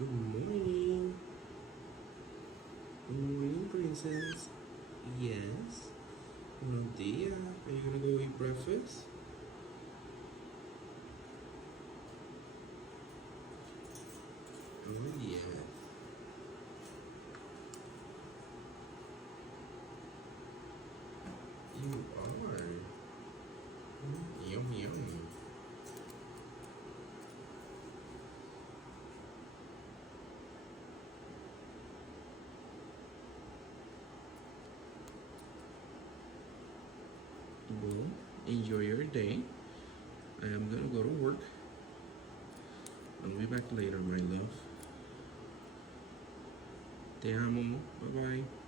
Good morning. Good morning, princess. Yes. Buenos días. Are you gonna go eat breakfast? Oh, yeah. You are. Yum, yum. Well, enjoy your day. I am gonna go to work. I'll be back later, my love. Te amo. Bye bye.